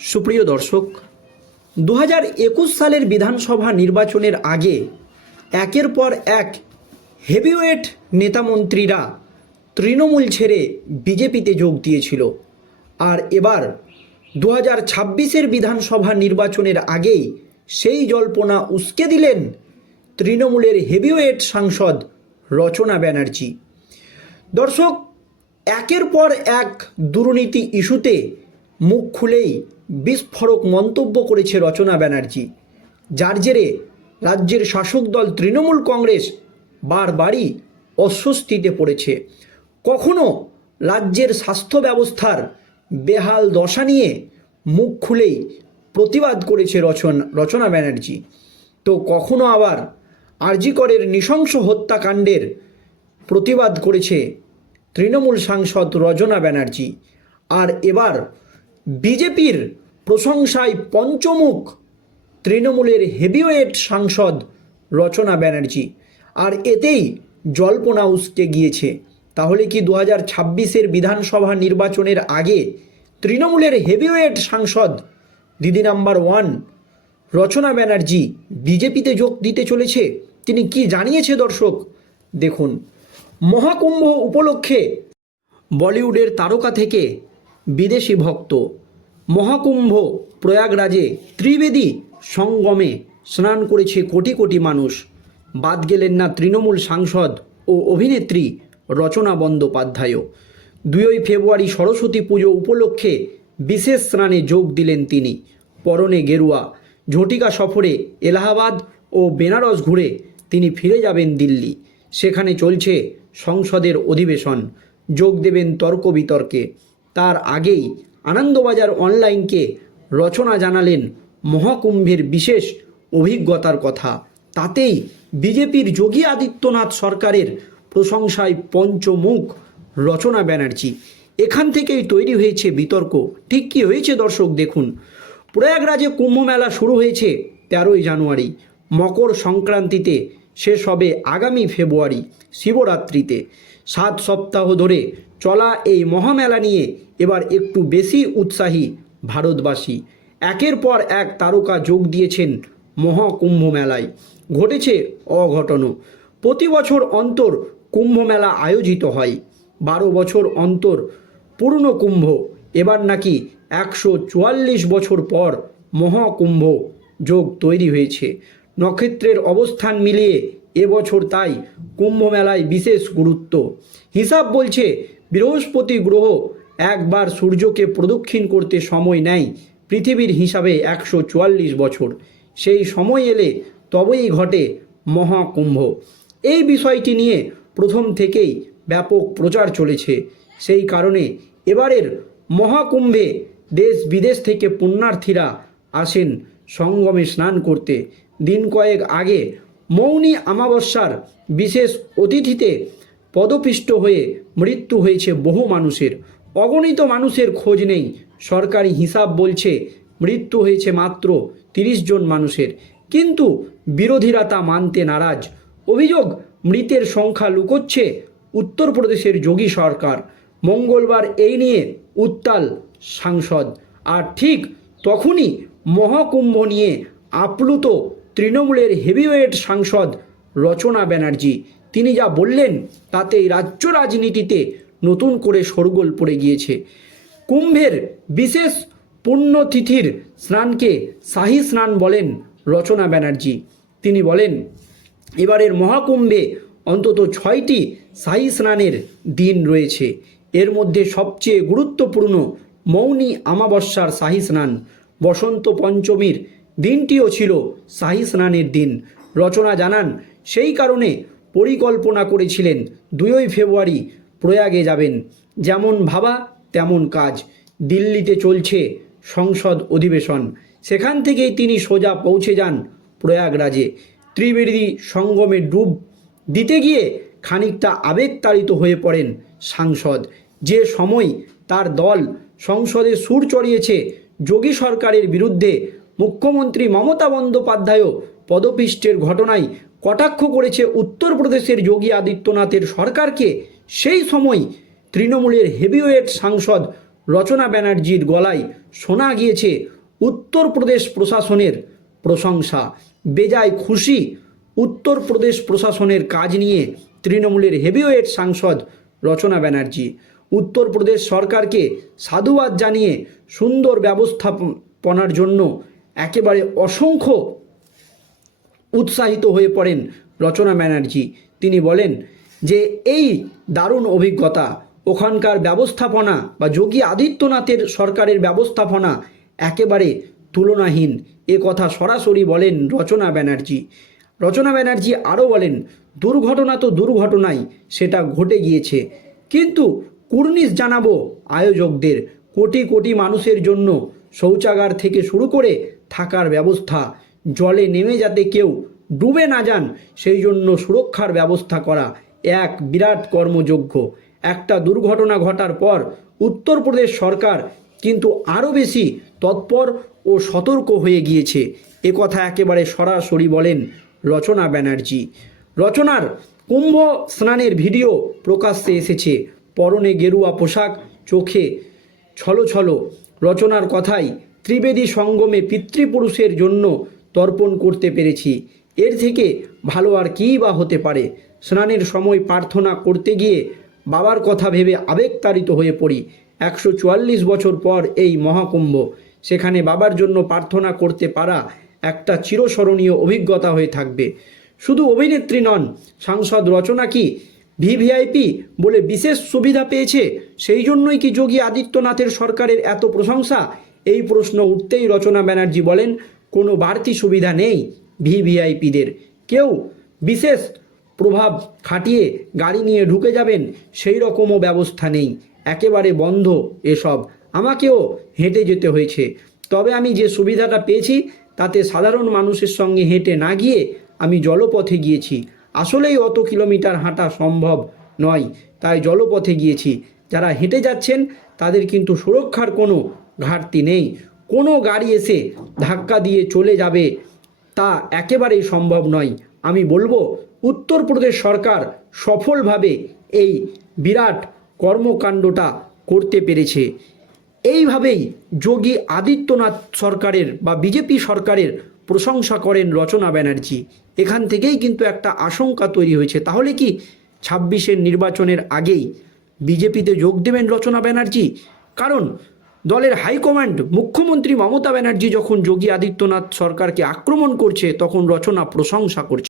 সুপ্রিয় দর্শক দু হাজার একুশ সালের বিধানসভা নির্বাচনের আগে একের পর এক হেভিওয়েট নেতামন্ত্রীরা তৃণমূল ছেড়ে বিজেপিতে যোগ দিয়েছিল। আর এবার দু হাজার ছাব্বিশের বিধানসভা নির্বাচনের আগেই সেই জল্পনা উস্কে দিলেন তৃণমূলের হেভিওয়েট সাংসদ রচনা ব্যানার্জি। দর্শক, একের পর এক দুর্নীতি ইস্যুতে মুখ খুলেই বিস্ফোরক মন্তব্য করেছে রচনা ব্যানার্জি। যার জেরে রাজ্যের শাসক দল তৃণমূল কংগ্রেস বারবারই অস্বস্তিতে পড়েছে। কখনো রাজ্যের স্বাস্থ্য ব্যবস্থার বেহাল দশা নিয়ে মুখ খুলেই প্রতিবাদ করেছে রচন, রচনা ব্যানার্জি। তো কখনো আবার আরজিকরের নৃশংস হত্যাকাণ্ডের প্রতিবাদ করেছে তৃণমূল সাংসদ রজনা ব্যানার্জি। আর এবার বিজেপির প্রশংসায় পঞ্চমুখ তৃণমূলের হেভিওয়েট সাংসদ রচনা ব্যানার্জি। আর এতেই জল্পনা উসকে গিয়েছে। তাহলে কি দু হাজার ছাব্বিশের বিধানসভা নির্বাচনের আগে তৃণমূলের হেভিওয়েট সাংসদ, দিদি নাম্বার ওয়ান, রচনা ব্যানার্জি বিজেপিতে যোগ দিতে চলেছে? তিনি কি জানিয়েছে দর্শক? দেখুন, মহাকুম্ভ উপলক্ষে বলিউডের তারকা থেকে বিদেশি ভক্ত মহাকুম্ভ প্রয়াগরাজে ত্রিবেদী সঙ্গমে স্নান করেছে কোটি কোটি মানুষ। বাদ গেলেন না তৃণমূল সাংসদ ও অভিনেত্রী রচনা বন্দ্যোপাধ্যায়ও। দুই ফেব্রুয়ারি সরস্বতী পুজো উপলক্ষে বিশেষ স্নানে যোগ দিলেন তিনি। পরনে গেরুয়া, ঝটিকা সফরে এলাহাবাদ ও বেনারস ঘুরে তিনি ফিরে যাবেন দিল্লি। সেখানে চলছে সংসদের অধিবেশন। যোগ দেবেন তর্ক বিতর্কে। তার আগেই আনন্দবাজার অনলাইনকে রচনা জানালেন মহাকুম্ভের বিশেষ অভিজ্ঞতার কথা। তাতেই বিজেপির যোগী আদিত্যনাথ সরকারের প্রশংসায় পঞ্চমুখ রচনা ব্যানার্জি। এখান থেকেই তৈরি হয়েছে বিতর্ক। ঠিক কী হয়েছে দর্শক দেখুন। প্রয়াগরাজে কুম্ভ মেলা শুরু হয়েছে তেরোই জানুয়ারি। মকর সংক্রান্তিতে শেষ হবে আগামী ফেব্রুয়ারি শিবরাত্রিতে। সাত সপ্তাহ ধরে চলা এই মহামেলা নিয়ে এবার একটু বেশি উৎসাহী ভারতবাসী। একের পর এক তারকা যোগ দিয়েছেন মহাকুম্ভ মেলায় ঘটেছে অঘটনও। প্রতি বছর অন্তর কুম্ভ মেলা আয়োজিত হয়। বারো বছর অন্তর পূর্ণ কুম্ভ। এবার নাকি একশো চুয়াল্লিশ বছর পর মহাকুম্ভ যোগ তৈরি হয়েছে। নক্ষত্রের অবস্থান মিলিয়ে এবছর তাই কুম্ভ মেলায় বিশেষ গুরুত্ব। হিসাব বলছে বৃহস্পতি গ্রহ একবার সূর্যকে প্রদক্ষিণ করতে সময় নেয় পৃথিবীর হিসাবে একশো চুয়াল্লিশ বছর। সেই সময় এলে তবেই ঘটে মহাকুম্ভ। এই বিষয়টি নিয়ে প্রথম থেকেই ব্যাপক প্রচার চলেছে। সেই কারণে এবারের মহাকুম্ভে দেশ বিদেশ থেকে পুণ্যার্থীরা আসেন সঙ্গমে স্নান করতে। দিন কয়েক আগে মৌনী অমাবস্যার বিশেষ অতিথিতে পদপিষ্ট হয়ে মৃত্যু হয়েছে বহু মানুষের। অগণিত মানুষের খোঁজ নেই। সরকারি হিসাব বলছে মৃত্যু হয়েছে মাত্র তিরিশ জন মানুষের। কিন্তু বিরোধীরা তা মানতে নারাজ। অভিযোগ, মৃতের সংখ্যা লুকোচ্ছে উত্তরপ্রদেশের যোগী সরকার। মঙ্গলবার এই নিয়ে উত্তাল সাংসদ। আর ঠিক তখনই মহাকুম্ভ নিয়ে আপ্লুত তৃণমূলের হেভিওয়েট সাংসদ রচনা ব্যানার্জি। তিনি যা বললেন, তাতে এই রাজ্য রাজনীতিতে নতুন করে শোরগোল পড়ে গিয়েছে। কুম্ভের বিশেষ পুণ্যতিথির স্নানকে শাহী স্নান বলেন রচনা ব্যানার্জি। তিনি বলেন, এবারের মহাকুম্ভে অন্তত ছয়টি শাহী স্নানের দিন রয়েছে। এর মধ্যে সবচেয়ে গুরুত্বপূর্ণ মৌনী আমাবস্যার শাহী স্নান। বসন্ত পঞ্চমীর দিনটিও ছিল শাহী স্নানের দিন। রচনা জানান সেই কারণে পরিকল্পনা করেছিলেন দুই ফেব্রুয়ারি প্রয়াগে যাবেন। যেমন ভাবা, তেমন কাজ। দিল্লিতে চলছে সংসদ অধিবেশন। সেখান থেকেই তিনি সোজা পৌঁছে যান প্রয়াগরাজে। ত্রিবেদী সঙ্গমে ডুব দিতে গিয়ে খানিকটা আবেগতাড়িত হয়ে পড়েন সাংসদ। যে সময় তার দল সংসদে সুর চড়িয়েছে, যোগী সরকারের বিরুদ্ধে মুখ্যমন্ত্রী মমতা বন্দ্যোপাধ্যায়ও পদপিষ্টের ঘটনায় কটাক্ষ করেছে উত্তরপ্রদেশের যোগী আদিত্যনাথের সরকারকে। সেই সময় তৃণমূলের হেভিওয়েট সাংসদ রচনা ব্যানার্জির গলায় শোনা গিয়েছে উত্তরপ্রদেশ প্রশাসনের প্রশংসা। বেজায় খুশি উত্তরপ্রদেশ প্রশাসনের কাজ নিয়ে তৃণমূলের হেভিওয়েট সাংসদ রচনা ব্যানার্জি। উত্তরপ্রদেশ সরকারকে সাধুবাদ জানিয়ে সুন্দর ব্যবস্থাপনার জন্য একেবারে অসংখ্য উৎসাহিত হয়ে পড়েন রচনা ব্যানার্জি। তিনি বলেন যে, এই দারুণ অভিজ্ঞতা, ওখানকার ব্যবস্থাপনা বা যোগী আদিত্যনাথের সরকারের ব্যবস্থাপনা একেবারে তুলনাহীন। এ কথা সরাসরি বলেন রচনা ব্যানার্জি। রচনা ব্যানার্জি আরও বলেন, দুর্ঘটনা তো দুর্ঘটনাই, সেটা ঘটে গিয়েছে। কিন্তু কুর্নিশ জানাব আয়োজকদের, কোটি কোটি মানুষের জন্য শৌচাগার থেকে শুরু করে থাকার ব্যবস্থা। জলে নেমে যাতে কেউ ডুবে না যান, সেই জন্য সুরক্ষার ব্যবস্থা করা এক বিরাট কর্মযোগ্য একটা দুর্ঘটনা ঘটার পর উত্তরপ্রদেশ সরকার কিন্তু আরও বেশি তৎপর ও সতর্ক হয়ে গিয়েছে। এ কথা একেবারে সরাসরি বলেন রচনা ব্যানার্জি। রচনার কুম্ভ স্নানের ভিডিও প্রকাশ্যে এসেছে। পরনে গেরুয়া পোশাক, চোখে ছলো ছলো। রচনার কথাই ত্রিবেদী সঙ্গমে পিতৃপুরুষের জন্য তর্পণ করতে পেরেছি। এর থেকে ভালো আর কী বা হতে পারে? স্নানের সময় প্রার্থনা করতে গিয়ে বাবার কথা ভেবে আবেগতাড়িত হয়ে পড়ি। একশো চুয়াল্লিশ বছর পর এই মহাকুম্ভ। সেখানে বাবার জন্য প্রার্থনা করতে পারা একটা চিরস্মরণীয় অভিজ্ঞতা হয়ে থাকবে। শুধু অভিনেত্রী নন, সাংসদ রচনা কি ভিভিআইপি বলে বিশেষ সুবিধা পেয়েছে? সেই জন্যই কি যোগী আদিত্যনাথের সরকারের এত প্রশংসা? এই প্রশ্ন উঠতেই রচনা ব্যানার্জি বলেন কোনো বাড়তি সুবিধা নেই ভিভিআইপিদের। কেউ বিশেষ প্রভাব খাটিয়ে গাড়ি নিয়ে ঢুকে যাবেন, সেই রকমও ব্যবস্থা নেই। একেবারে বন্ধ এসব। আমাকেও হেঁটে যেতে হয়েছে। তবে আমি যে সুবিধাটা পেয়েছি, তাতে সাধারণ মানুষের সঙ্গে হেঁটে না গিয়ে আমি জলপথে গিয়েছি। আসলেই অত কিলোমিটার হাঁটা সম্ভব নয়, তাই জলপথে গিয়েছি। যারা হেঁটে যাচ্ছেন, তাদের কিন্তু সুরক্ষার কোনো ঘাটতি নেই। কোনো গাড়ি এসে ধাক্কা দিয়ে চলে যাবে, তা একেবারেই সম্ভব নয়। আমি বলব, উত্তরপ্রদেশ সরকার সফলভাবে এই বিরাট কর্মকাণ্ডটা করতে পেরেছে। এইভাবেই যোগী আদিত্যনাথ সরকারের বা বিজেপি সরকারের প্রশংসা করেন রচনা ব্যানার্জি। এখান থেকেই কিন্তু একটা আশঙ্কা তৈরি হয়েছে। তাহলে কি ছাব্বিশের নির্বাচনের আগেই বিজেপিতে যোগ দেবেন রচনা ব্যানার্জি? কারণ দলের হাইকমান্ড মুখ্যমন্ত্রী মমতা ব্যানার্জি যখন যোগী আদিত্যনাথ সরকারকে আক্রমণ করছে, তখন রচনা প্রশংসা করছে।